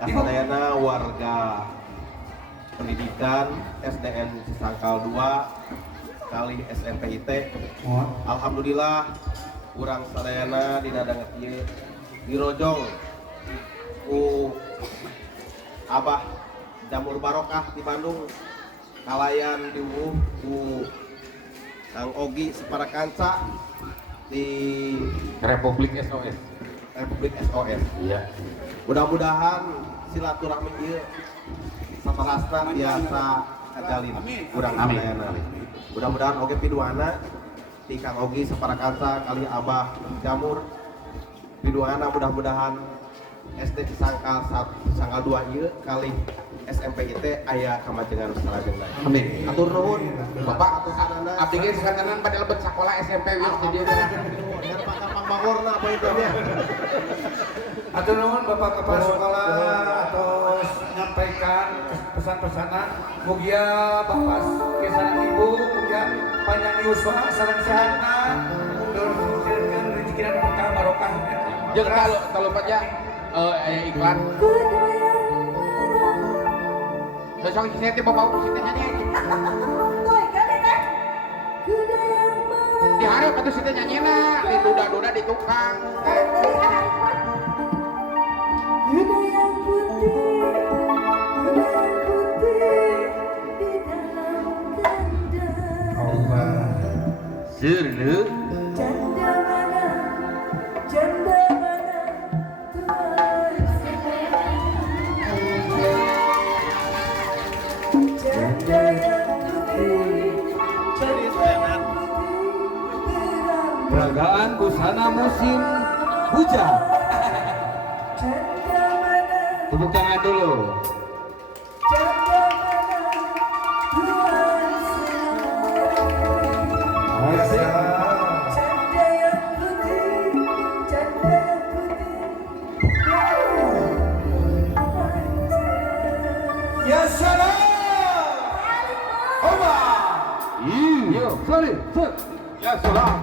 kasadayana warga pendidikan SDN Cisangkal 2 kali SMPIT. Alhamdulillah urang sadayana dina danget ieu dirojong ku Abah Jamur Barokah di Bandung, kalayan diwuh ku Kang Ogi Separakansa di Republik SOS. Iya. Mudah-mudahan silaturahmi ieu saparasna biasa ajalin urang sadayana. Mudah-mudahan oge piduana ti Kang Ogi Separakansa kali Abah Jamur piduana mudah-mudahan SD Cisangkal 2 ieu kali SMPIT aya kamajengan salajengna. Amin. Atur nuhun Bapak abdi ge sakatanan pada lebet sakola SMP wieu di dieu. Gampang bangorna apa itu nya. Atur nuhun Bapak Kepala Sekolah atas menyampaikan pesan-pesanan. Mugia Bapak kesanan Ibu, mugia panjang yuswa, salam sehatna, dan rezekinan berkah barokah. Jeung kalau Pak ya aya iklan. Sosok saya teh bapak usah tanya nih. Diharap atuh situ nyanyena, diduda-duda di tukang. Seureuh. Peragaan busana musim hujan. Tepuk tangan dulu. Ya salam. Oba. Yo, sorry. Ya salam.